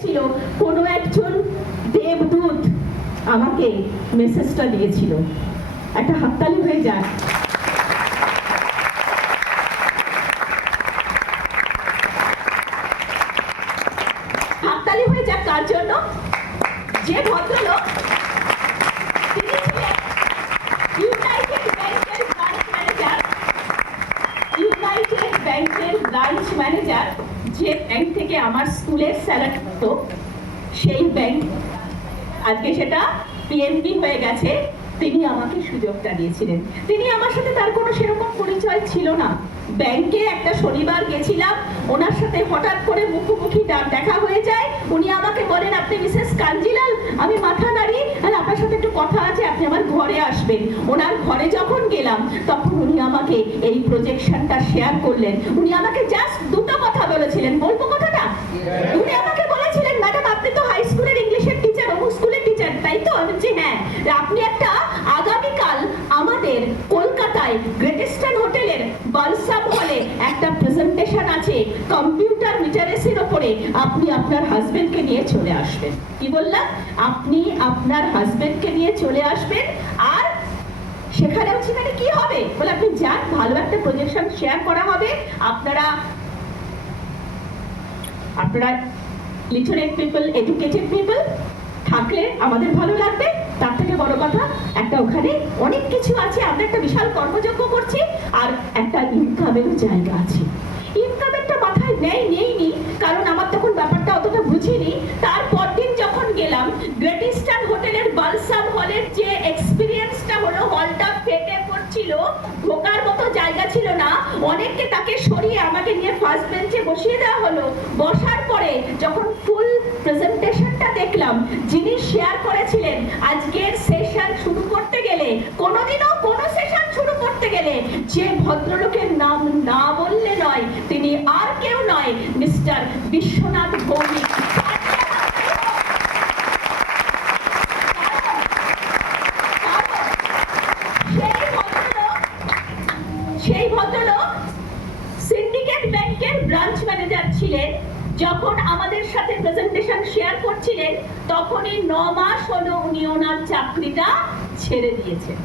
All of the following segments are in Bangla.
ছিল কোনো একজন দেবদূত আমাকে মেসেজটা দিয়েছিল। একটা হাততালি হয়ে যায় হাততালি হয়ে যাক কার জন্য যে ভদ্রলোক তিনি ছিলেন ইউনাইটেড ব্যাংকের ব্রাঞ্চ ম্যানেজার ইউনাইটেড ব্যাংকের ব্রাঞ্চ ম্যানেজার যে ব্যাংক থেকে আমার স্কুলের স্যালারি হতো, সেই ব্যাংক আজকে সেটা পিএমপি হয়ে গেছে, তিনি আমাকে সুযোগটা দিয়েছিলেন। তিনি আমার সাথে তার কোনো সেরকম পরিচয় ছিল না। ব্যাংকে একটা শনিবার গেছিলাম ওনার সাথে হঠাৎ করে মুখোমুখি দেখা হয়ে যায়। উনি আমাকে বলেন আপনি মিসেস কাঞ্জিলাল? আমি মাথা নাড়ি। আর আপনার সাথে একটু কথা আছে আপনি আমার ঘরে আসবেন। ওনার ঘরে যখন গেলাম তখন উনি আমাকে এই প্রজেকশনটা শেয়ার করলেন। উনি আমাকে জাস্ট দুটো কথা বলেছিলেন। বলব কথাটা? উনি আমাকে বলেছিলেন ম্যাডাম আপনি তো হাই স্কুলের ইংলিশের টিচার অমুক স্কুলের টিচার তাই তো আমি বলছি হ্যাঁ আপনি একটা আগামীকাল আমাদের কলকাতায় গ্রেট ইস্টার্ন হোটেলের বালসাম হলে একটা আছে কম্পিউটার লিটারেসির ওপরে আপনি আপনার হাজবেন্ডকে নিয়ে চলে আসবেন। কি বললাম? আপনি আপনার হাজবেন্ডকে নিয়ে চলে আসবেন আর সেখানে সেখানে কি হবে? বলে আপনি যান, ভালো একটা প্রজেকশন শেয়ার করা হবে। আপনারা আপনারা লিটারেট পিপল এডুকেটেড পিপল থাকলে আমাদের ভালো লাগবে। তার থেকে বড় কথা, একটা ওখানে অনেক কিছু আছে। আমরা একটা বিশাল কর্মযজ্ঞ করছি আর একটা ইনকামেরও জায়গা আছে। পড়ছিল ঢোকার মতো জায়গা ছিল না। অনেককে তাকে সরিয়ে আমাকে নিয়ে ফার্স্ট বেঞ্চে বসিয়ে দেওয়া হলো। বসার পরে যখন ফুল প্রেজেন্টেশনটা দেখলাম, যিনি শেয়ার করেছিলেন, আজকের সেশন শুরু করতে গেলে, কোনোদিনও কোনো সেশন শুরু করতে গেলে যে ভদ্রলোকের নাম না বললে নয়, তিনি আর কেউ নয় মিস্টার বিশ্বনাথ ভৌমিক সেই ভদ্রলোক সেই ভদ্রলোক সিন্ডিকেট ব্যাংকের ব্রাঞ্চ ম্যানেজার ছিলেন যখন আমাদের সাথে প্রেজেন্টেশন শেয়ার করছিলেন তখনই ন মাস হলো উনি ওনার চাকরিটা ছেড়ে দিয়েছেন।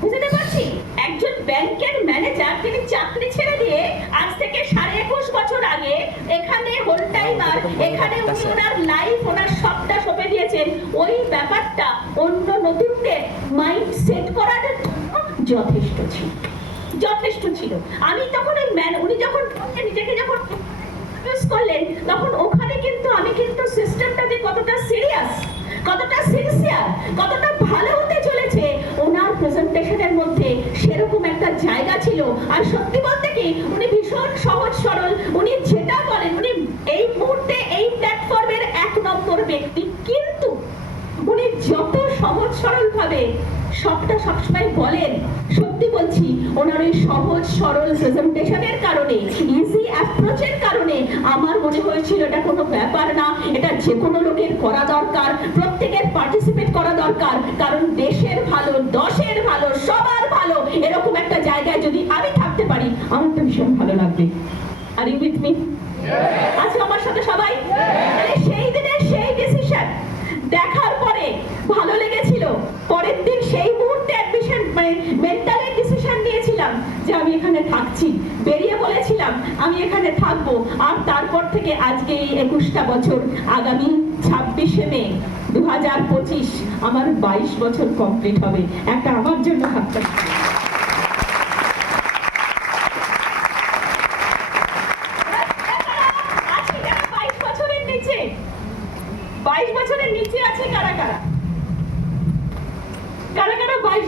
বুঝতে পারছি? একজন ব্যাংকের ম্যানেজার তিনি চাকরি ছেড়ে দিয়ে আজ থেকে সাড়ে একুশ বছর আগে এখানে হোল টাইমার এখানে উনি ওনার লাইফ ওনার সবটা সঁপে দিয়েছেন। ওই ব্যাপারটা অন্য নতুনদের মাইন্ড সেট করার জন্য যথেষ্ট ছিল। যথেষ্ট ছিল। আমি তখন ওই ম্যান উনি যখন নিজেকে যখন ইউজ করলেন তখন ওখানে কিন্তু আমি কিন্তু সিস্টেমটা যে কতটা সিরিয়াস কতটা সিনসিয়ার কতটা ভালো হতে চলেছে, ওনার প্রেজেন্টেশনের মধ্যে সেরকম একটা জায়গা ছিল। আর সত্যি বলতে কি, উনি ভীষণ সহজ সরল, উনি যেটা বলেন, উনি এই মুহূর্তে এই প্ল্যাটফর্মের এক নম্বর ব্যক্তি। উনি যত সহজ সরল ভাবে সবটা সবসময় বলেন সত্যি বলছি ওনার ওই সহজ সরল প্রেজেন্টেশনের কারণে ইজি অ্যাপ্রোচের কারণে আমার মনে হয়েছিল এটা কোনো ব্যাপার না এটা যে কোনো লোকের করা দরকার প্রত্যেকের পার্টিসিপেট করা দরকার কারণ দেশের ভালো দশের ভালো সবার ভালো এরকম একটা জায়গায় যদি আমি থাকতে পারি আমার তো ভীষণ ভালো লাগবে। আর ইউ উইথ মি আছে আমার সাথে সবাই তাহলে সেই দিনের সেই ডিসিশন দেখার পরে ভালো লেগেছিল। পরের দিন সেই মুহূর্তে অ্যাডমিশন মানে মেন্টালি ডিসিশন নিয়েছিলাম যে আমি এখানে থাকছি। বেরিয়ে বলেছিলাম, আমি এখানে থাকব। আর তারপর থেকে আজকে এই একুশটা বছর, আগামী ছাব্বিশে মে দু হাজার পঁচিশ, আমার বাইশ বছর কমপ্লিট হবে। একটা আমার জন্য হাতটা আছে যারা বাইশ বছরের নিচে বাইশ বছরের নিচে আছে কারা কারা কারা কারা বাইশ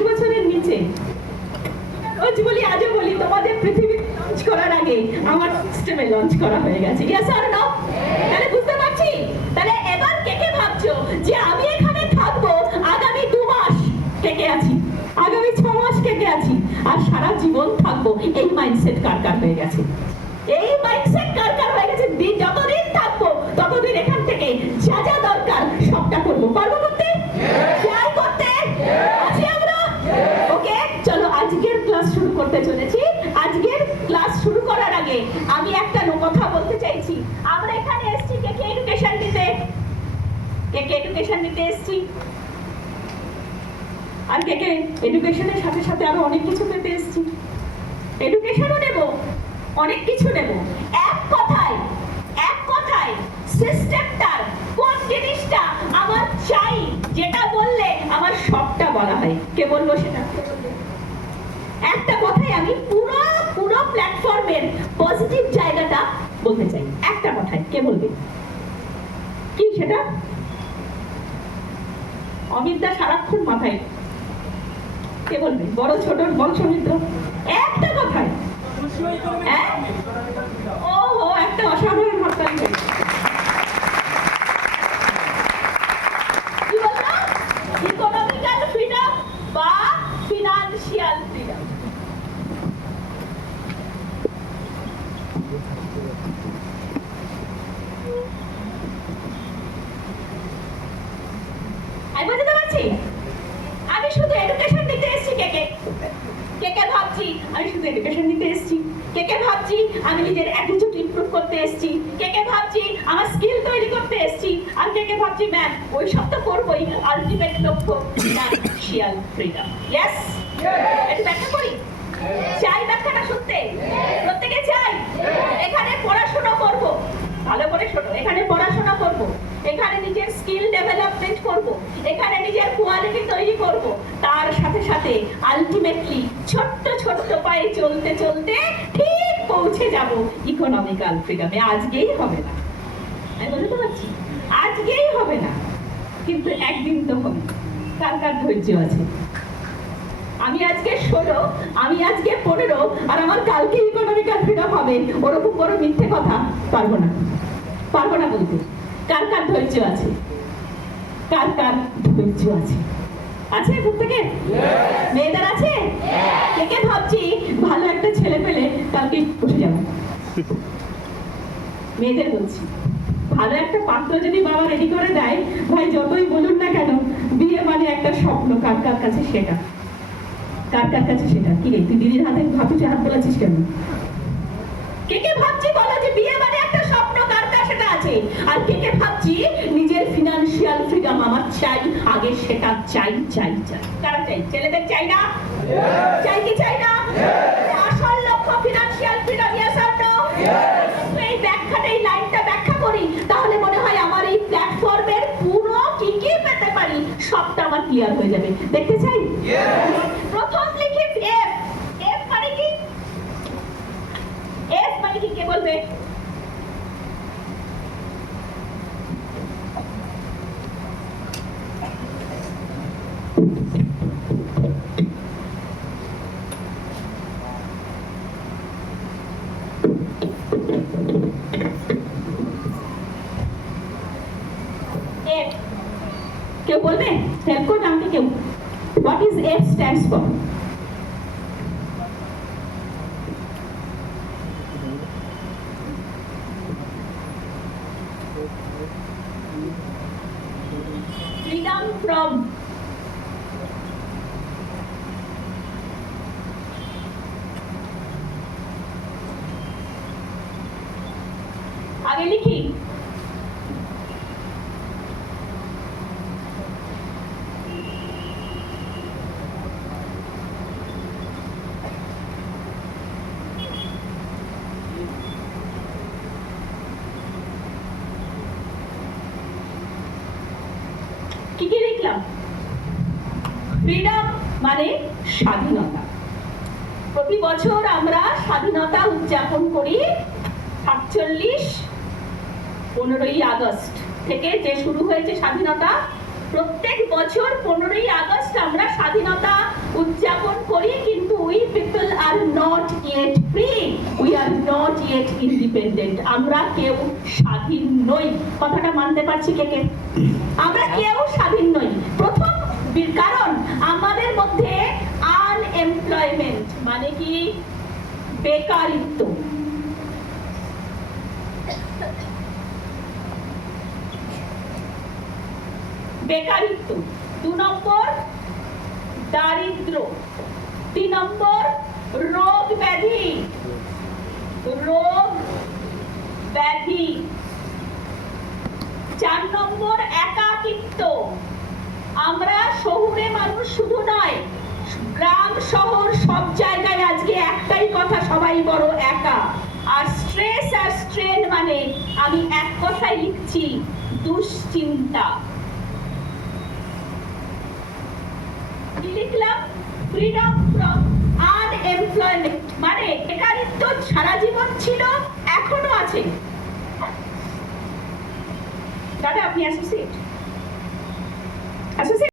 নিচে বলি আজও বলি, তোমাদের পৃথিবী লঞ্চ করার আগে আমার সিস্টেমে লঞ্চ করা হয়ে গেছে। ইয়েস আর নো তাহলে বুঝতে পারছি? তাহলে এবার কে কে ভাবছ যে আমি এখানে থাকব? আগামী দু মাস কে আছি? আগামী ছ মাস কে আছি? আর সারা জীবন থাকব? এই মাইন্ডসেট কার কার হয়ে গেছে? এই মাইন্ডসেট কার কার হয়ে গেছে দিন যতদিন থাকব ততদিন এখান থেকে যা যা দরকার সবটা করব পারব করতে ট্রাই করতে আছি আমরা ওকে চলো আজকের ক্লাস শুরু করতে চলেছি আজকের আগে আমি একটা কথা বলতে চাইছি। আমরা এখানে এসেছি, কে কে এডুকেশন দিতে? কে কে এডুকেশন নিতে এসেছি? আর কে কে এডুকেশনের সাথে সাথে আরও অনেক কিছু পেতে এসেছি। এডুকেশনও নেব, অনেক কিছু নেব। এক কথায় এক কথায় সিস্টেমটার কোন জিনিসটা আমার চাই, যেটা বললে আমার সবটা বলা হয়। কে বলব সেটা? একটা কথায় আমি পুরো প্ল্যাটফর্মের পজিটিভ জায়গাটা বলতে চাই। একটা কথায় কে বলবে? কি সেটা? অমিত দা সারাক্ষণ মাথায়। কে বলবে? বড় ছোট বংশমিত্র একটা কথায়। হ্যাঁ? ও হো একটা অসাধারণ হাততালি হয়েছে। কি বললাম ইকোনমিক্যাল ফ্রিডম বা ফিনান্সিয়াল ফ্রিডম আমি বুঝতে পারছি? আমি শুধু এডুকেশন নিতে এসেছি কে কে। কে কে ভাবছি? আমি শুধু এডুকেশন নিতে এসেছি। কে কে ভাবছি? আমি নিজের অ্যাটিটিউড ইমপ্রুভ করতে এসেছি। কে কে ভাবছি? আমার স্কিল তৈরি করতে এসেছি। আর কে কে ভাবছি ম্যাম ওই সব তো করবোই। আলটিমেট লক্ষ্য ফিনান্সিয়াল ফ্রিডম ইয়েস একটু ব্যাখ্যা করি? চাই ব্যাখ্যাটা শুনতে? প্রত্যেকে চাই? এখানে পড়াশোনা করব। ভালো করে শোনো, এখানে পড়াশোনা করব। এখানে নিজের স্কিল ডেভেলপমেন্ট করব। এখানে নিজের কোয়ালিটি তৈরি করব। তার সাথে সাথে আলটিমেটলি ছোট্ট ছোট্ট পায়ে চলতে চলতে ঠিক পৌঁছে যাব ইকোনমিক্যাল ফ্রিডমে আজকেই হবে না। আমি বলতে পারছি? আজকেই হবে না। কিন্তু একদিন তো হবে। কার কার ধৈর্য আছে? আমি আজকে ষোলো আমি আজকে পনেরো আর আমার কালকে ইকোনমিক্যাল ফ্রিডম হবে। ওরকম বড় মিথ্যে কথা পারব না। পারব না বলতে। কার কার ধৈর্য আছে? কার কার ধৈর্য আছে? আছে প্রত্যেকে মেয়েদের আছে? কে কে ভাবছি ভালো একটা ছেলে পেলে কালকে বসে যাব। মেয়েদের বলছি ভালো একটা পাত্র যদি বাবা রেডি করে দেয় ভাই যতই বলুন না কেন বিয়ে মানে একটা স্বপ্ন। কার কার কাছে সেটা? কার কার কাছে সেটা? কি রে তুই দিদির হাতে ভাবছি হাত বলেছিস কেন? কে কে ভাবছি বলো যে বিয়ে মানে একটা স্বপ্ন কার কার সেটা আছে? আর কে কে ভাবছি নিজের ফিনান্সিয়াল ফ্রিডম আমার চাই আগে সেটা চাই চাই চাই। কারা চাই? ছেলেদের চাই না? চাই কি চাই না? আসল লক্ষ্য financial freedom yes or no এই ব্যাখ্যাটা এই লাইনটা ব্যাখ্যা করি তাহলে মনে হয় আমার এই প্ল্যাটফর্মের পুরো কি কি পেতে পারি সবটা আমার ক্লিয়ার হয়ে যাবে। দেখতে চাই প্রথম লিখি এফ এফ মানে কি এফ মানে কি কে বলবে এফ কেউ বলবে হেল্প করবে আমাকে কেউ what is F stands for freedom from আগে লিখি কি কি লিখলাম ফ্রিডম মানে স্বাধীনতা। প্রতি বছর আমরা স্বাধীনতা উদযাপন করি সাতচল্লিশ পনেরোই আগস্ট থেকে যে শুরু হয়েছে স্বাধীনতা প্রত্যেক বছর পনেরোই আগস্ট আমরা স্বাধীনতা উদযাপন করি কিন্তু we people are not yet free we are not yet independent আমরা কেউ স্বাধীন নই। কথাটা মানতে পারছি কে কে? আমরা কেউ স্বাধীন নই। প্রথম কারণ মধ্যে আনএমপ্লয়মেন্ট মানে কি? বেকারিত্ব। বেকারিত্ব। দু নম্বর দারিদ্র। তিন নম্বর রোগ ব্যাধি রোগ ব্যাধি চার নম্বর একাকী আমরা শহুরে মানুষ শুধু নয় গ্রাম শহর সব জায়গায় আজকে একটাই কথা সবাই বড় একা আর স্ট্রেস আর স্ট্রেন মানে আমি এক কথাই লিখছি, দুশ্চিন্তা। লিখলাম? ফ্রিডম ফ্রম আনএমপ্লয়মেন্ট মানে বেকারিত্ব সারা জীবন ছিল, এখনও আছে। দাদা, আপনি অ্যাসোসিয়েট অ্যাসোসিয়েট